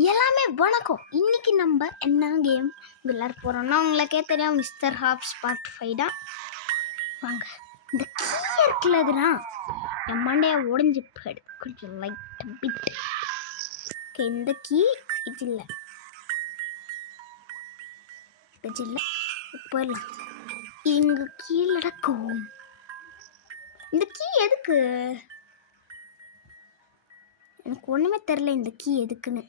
எல்லாமே வணக்கம். இன்னைக்கு நம்ம என்ன கேம் விளையாட போறோம்னா உங்களுக்கே தெரியும், மிஸ்டர் ஹாப்ஸ் பார்ட் 5 தான். வாங்க, இந்த கீ இருக்குல்லதுனா என் மண்டையை உடஞ்சி போயிடு கொஞ்சம் லைட் பிட். ஓகே, இந்த கீ இது இல்லை, இது இல்லை, போயிடலாம். இங்கே கீழே நடக்கும். இந்த கீ எதுக்கு? எனக்கு ஒன்றுமே தெரில இந்த கீ எதுக்குன்னு.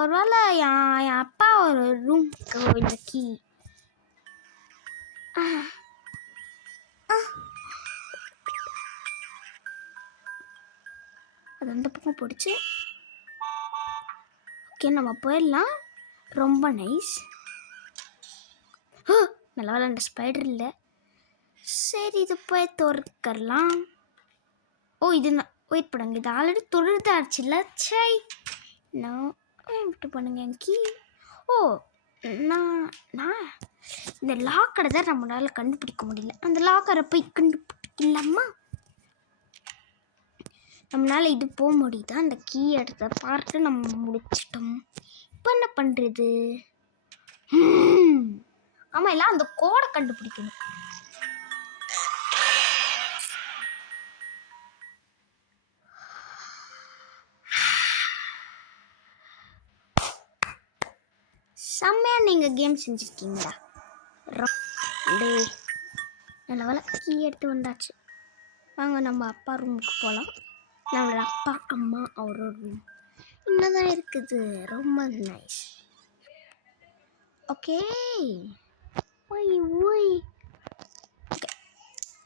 ஒருவேளை என் அப்பா ஒரு ரூம்க்கு இந்த கீ. அது அந்த பக்கம் பிடிச்சி. ஓகே, நம்ம போயிடலாம். ரொம்ப நைஸ். நல்லா அந்த ஸ்பைடர் இல்லை. சரி, இது போய் திறக்கலாம். ஓ, இது வெயிட் பண்ணுங்க, இது ஆல்ரெடி தொழுதாச்சுல்ல. சை, நான் விட்டு பண்ணுங்க என் கீ. ஓ, நான் இந்த லாக்கரை தான் நம்மளால் கண்டுபிடிக்க முடியல. அந்த லாக்கரை போய் கண்டுபிடிக்கலாமா? நம்மளால் இது போக முடியுதா? அந்த கீ எடுத்த பார்த்து நம்ம முடிச்சிட்டோம். இப்போ என்ன பண்ணுறது? ஆமாம், இல்லை அந்த கோடை கண்டுபிடிக்கணும். செம்மையாக நீங்கள் கேம் செஞ்சுருக்கீங்களா? டே, நல்ல வேலை கீ எடுத்து வந்தாச்சு. வாங்க நம்ம அப்பா ரூமுக்கு போகலாம். நம்மளோட அப்பா அம்மா அவரோட ரூம் இன்னதான் இருக்குது. ரொம்ப நைஸ். ஓகே, ஓய் ஓய்.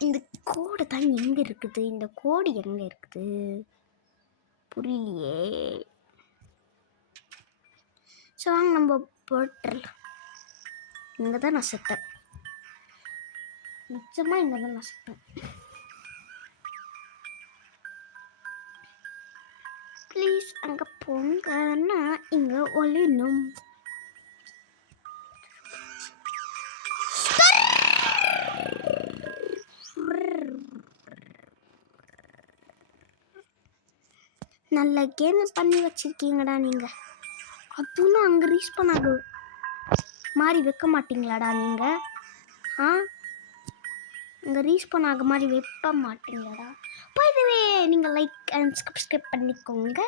இந்த கோடு தான் எங்கே இருக்குது? இந்த கோடு எங்கே இருக்குது புரியலையே. ஸோ வாங்க நம்ம போட்டுடலாம். இங்கே தான் நான் செட்டேன், நிச்சயமாக இங்கே தான் நான் செட்டேன். ப்ளீஸ் அங்கே போங்கன்னா இங்கே ஒளியணும். நல்ல கேம் பண்ணி வச்சுருக்கீங்கடா நீங்கள். அதுவும் அங்கே ரீச் பண்ணாங்க மாதிரி வைக்க மாட்டிங்களாடா நீங்கள்? இங்கே ரீச் பண்ணாக மாதிரி வைக்க மாட்டிங்களாடா? இதுவே நீங்கள் லைக் அண்ட் சப்ஸ்கிரைப் பண்ணிக்கோங்க.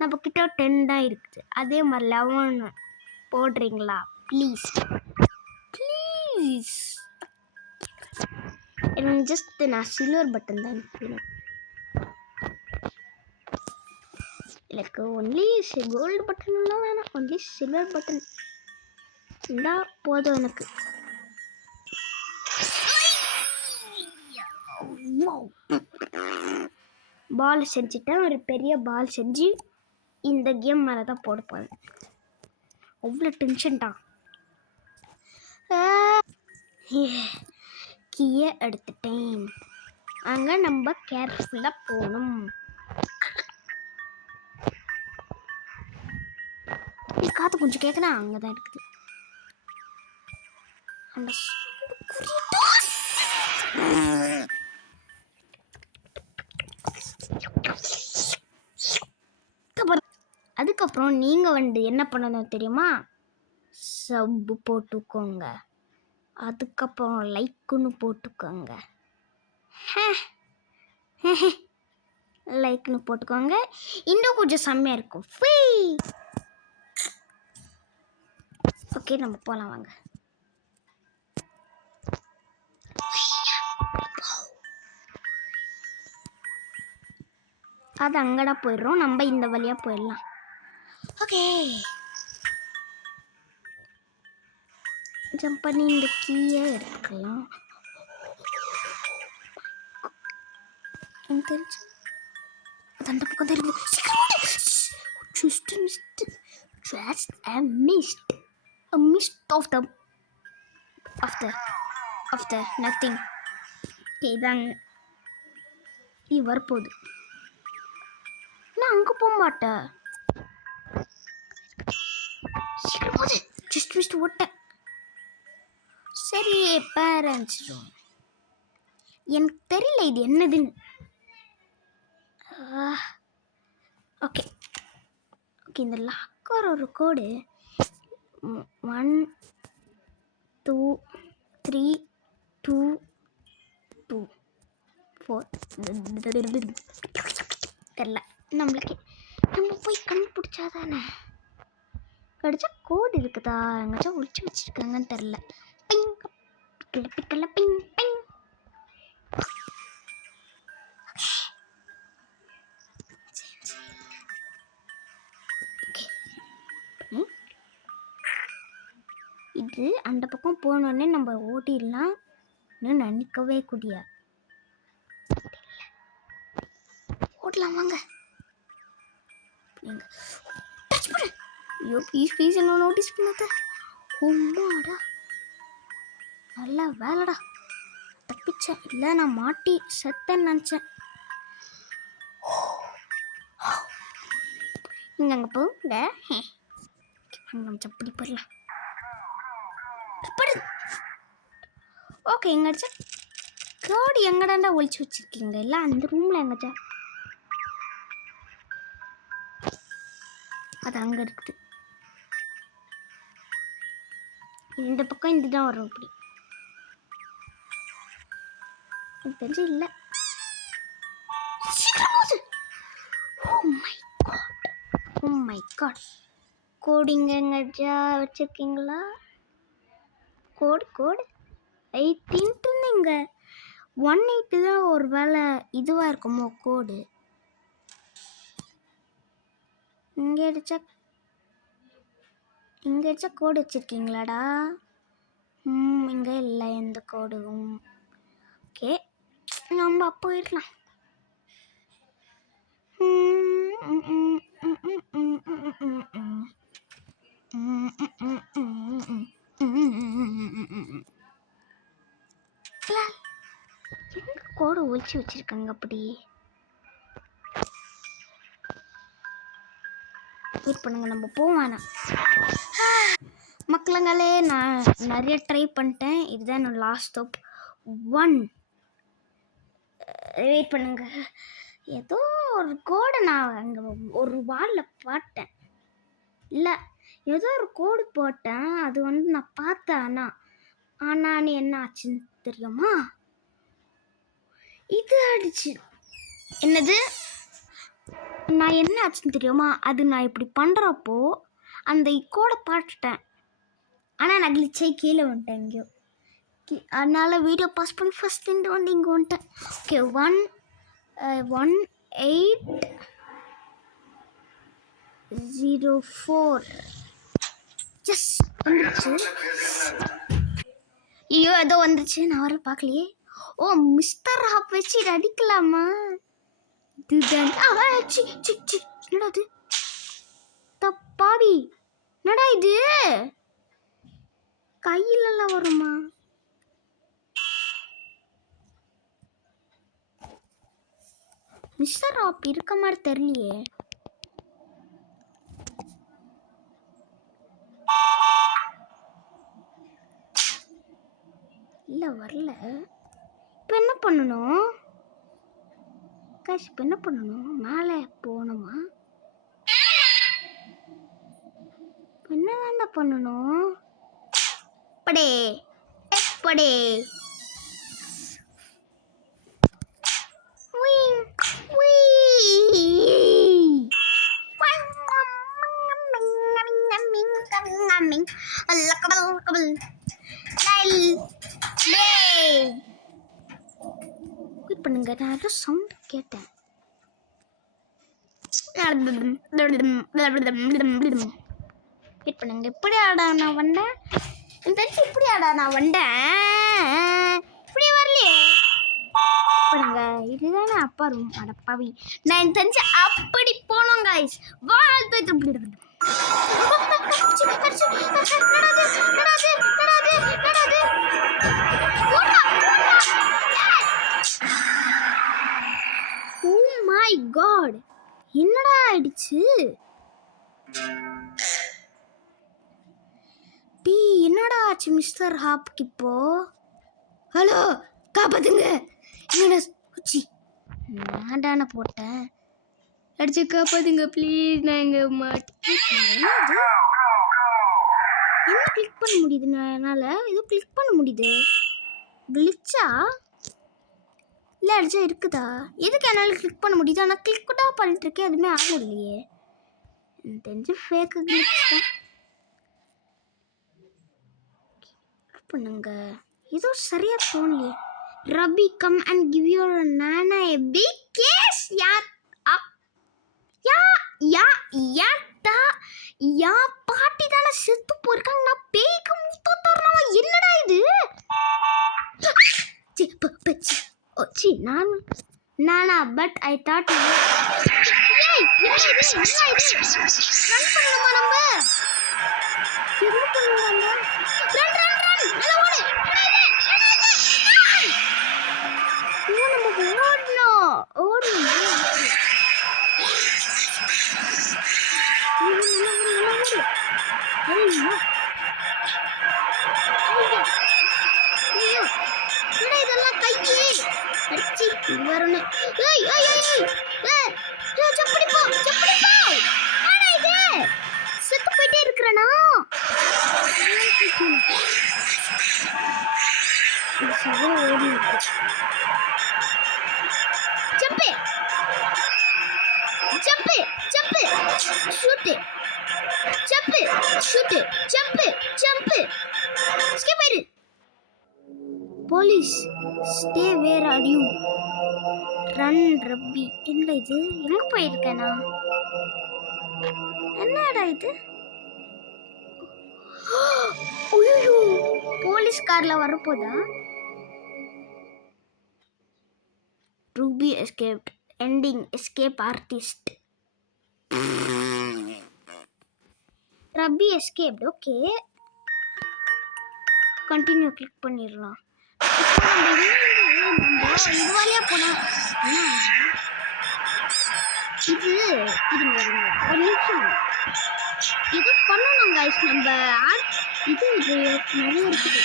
நம்மக்கிட்ட 10 தான் இருக்குது. அதே மாதிரி 11 போடுறீங்களா ப்ளீஸ்? ப்ளீஸ். எனக்கு ஜஸ்ட் நான் சில்வர் பட்டன் தான் வேணும். எனக்கு ஒன்லி கோல்டு பட்டன்லாம் வேணாம், ஒன்லி சில்வர் பட்டன் இருந்தால் போதும் எனக்கு. பால் செஞ்சுட்டேன், ஒரு பெரிய பால் செஞ்சு இந்த கேம் மேலே தான் போட போகிறேன். அவ்வளோ டென்ஷன் தான். கீயை எடுத்துட்டேன். அங்கே நம்ம கேர்ஃபுல்லாக போகணும். காற்று கொஞ்சம் கேட்குறேன், அங்கே தான் இருக்குது. அந்த அதுக்கப்புறம் நீங்கள் என்ன பண்ணணும் தெரியுமா? சப்பு போட்டுக்கோங்க. அதுக்கப்புறம் லைக்குன்னு போட்டுக்கோங்க. லைக்னு போட்டுக்கோங்க, இன்னும் கொஞ்சம் செம்மையாக இருக்கும். ஓகே, நம்ம போகலாம் வாங்க. அது அங்கடா போயிடுறோம், நம்ம இந்த வழியாக போயிடலாம். ஓகே, ஜம்ப் பண்ணி இந்த கீயை எடுக்கலாம். எனக்கு தெரிஞ்சு அது அந்த பக்கம் தெரியுது. Just a mist of the nothing. இதாங்க நீ வரப்போகுது. நான் அங்கே போக மாட்டேன். ஜஸ்ட் ஓட்டேன். சரி, பேரண்ட்ஸ் எனக்கு தெரியல இது என்னதுன்னு. ஓகே ஓகே, இந்த லாக்கர் ஒரு கோடு 1 2 3 2 2 4 தெரில. நம்மளுக்கு நம்ம போய் கண்டுபிடிச்சாதானே. கடிச்சா கோடு இருக்குதா எங்கேயாச்சும் ஒழிச்சு வச்சிருக்காங்கன்னு தெரில. பிங் பிக்கல பிங் பிங். இது அந்த பக்கம் போனோடனே நம்ம ஓட்டிடலாம். இன்னும் நினைக்கவே கூடிய ஓட்டலாம் வாங்க. ஐயோ ப்ளீஸ் என்ன நோட்டீஸ் பண்ணாத. உம்மாடா நல்லா வேலைடா, தப்பிச்சேன். இல்லை நான் மாட்டி செத்தேன்னு நினச்சேன். நீங்கள் அங்கே போங்க. நம்ம சப்படி போடலாம். ஓகே, எங்கேயாச்சா கோடி எங்கடாண்டா ஒழிச்சு வச்சுருக்கீங்க? இல்லை அந்த ரூமில் எங்கேச்சா? அது அங்கே இருக்குது. இந்த பக்கம் இதுதான் வரும். இப்படி எனக்கு தெரிஞ்சு இல்லை. ஓ மை காட், கோடிங்க எங்கேச்சா வச்சுருக்கீங்களா? கோடு ஐ திங்க் இங்கே 180 தான் ஒரு வேலை இதுவாக இருக்குமோ கோடு. இங்கே அடிச்சா கோடு வச்சுருக்கீங்களாடா? இங்கே இல்லை எந்த கோடும். ஓகே, நம்ம அப்போ போயிடலாம். எங்க கோடு ஒழிச்சு வச்சிருக்காங்க அப்படி? வெயிட் பண்ணுங்க, நம்ம போவானா மக்களுங்களே. நான் நிறைய ட்ரை பண்ணிட்டேன். இதுதான் என்னோட லாஸ்ட் ஸ்டாப் 1. வெயிட் பண்ணுங்க, ஏதோ ஒரு கோடை நான் அங்கே ஒரு வாலில் பார்த்தேன். இல்லை ஏதோ ஒரு கோடு போட்டேன், அது நான் பார்த்தேன். ஆனால் என்ன ஆச்சுன்னு தெரியுமா? இது அடிச்சு என்னது நான் என்ன ஆச்சுன்னு தெரியுமா? அது நான் இப்படி பண்ணுறப்போ அந்த கோடை பாட்டுட்டேன். ஆனால் நான் கிளிச்சை கீழே வந்துட்டேன் எங்கேயோ. அதனால் வீடியோ பாஸ் பண்ணி ஃபஸ்ட் இங்கே வந்துட்டேன். ஓகே, 1804 ஜஸ் வந்துடுச்சு. ஐயோ ஏதோ வந்துருச்சு, நான் வர பார்க்கலையே. ஓ மிஸ்டர் ஹாப் வச்சு அடிக்கலாமா? இதுதான். என்னடா இது தப்பாவி? என்னடா இது கையிலலாம் வருமா? மிஸ்டர் ஹாப் இருக்க மாதிரி தெரியலையே. இல்லை வரல. இப்போ என்ன பண்ணணும்? இப்போ என்ன பண்ணணும்? மேலே போகணுமா? என்ன பண்ணணும்? படே படே பண்ணுங்க. நான் ஏதோ சவுண்ட் கேட்டேன். வெயிட் பண்ணுங்க, எப்படி ஆடா நான் வந்தேன்? இப்படி ஆடா நான் வந்தேன், இப்படி வரலையே. பண்ணுங்க, இதுதானே அப்பா ரூம். அடப்பாவி, நான் தெரிஞ்சு அப்படி போனோம் கைஸ். ஓ மை காட், என்னடா ஆயிடுச்சு? என்னடா ஆச்சு மிஸ்டர் ஹாப்க்கு இப்போ? ஹலோ காப்பாத்துங்க. என்னடா குச்சி நாடான போட்டேன். அடிச்சு காப்பாத்துங்க ப்ளீஸ். நான் எங்க என்னது என்ன கிளிக் பண்ண முடியுது? என்னால் ஏதோ கிளிக் பண்ண முடியுது. கிளிச்சா இல்லை அடிச்சா இருக்குதா? எதுக்கு என்னால் கிளிக் பண்ண முடியுது? ஆனால் கிளிக் கூட பண்ணிட்டு இருக்கேன், எதுவுமே ஆகும் இல்லையே. எனக்கு தெரிஞ்சு ஃபேக்கு கிளிச் தான். பண்ணுங்க ஏதோ சரியா தோணலையே. ரபி கம் அண்ட் கிவ் யுவர் நானா a big kiss. யா பாட்டி தானே செத்து போயிருக்காங்க. நான் பேய்க்கு முத்தம் தரணுமா? என்னடா இது? நானா பட் ஐ தாட் ரன் பண்ணணுமா நம்ம? என்ன பண்ணுவாங்க? ரன் ரன் ரன் நல்லா ஓடு. நம்ம ஓடணும். இதெல்லாம் கையே அடிச்சு வரணும். செத்து போயிட்டே இருக்கிறனா? ஓடி jump jump jump shoot jump shoot jump jump skip ஆயிடு. Police stay where are you run Robbie. என்னடா இது? எங்க போயிருக்கேனா? என்னடா இது? ஐயோ போலீஸ் கார்ல வரப்போதா? Ruby escaped ending escape artist. Robbie escaped. Okay continue click பண்ணிடலாம். இது வழியா போனா இது ஒரு நிமிஷம் இது பண்ணணும் guys. நம்ம இது நிறைய இருக்குது.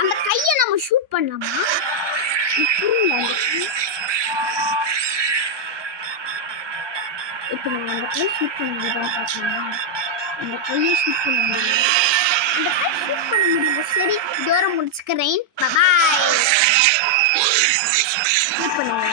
அந்த கையை நம்ம ஷூட் பண்ணலாமா? புரியல. இப்போ நம்ம அந்த கை ஷூட் பண்ண முடியுதா பார்க்கலாமா? அந்த கையை ஷூட் பண்ண முடியல. அந்த கை ஷூட் பண்ண முடியல. சரி தூரம் முடிச்சுக்கிறேன். பாய். ஷூட் பண்ணுங்க.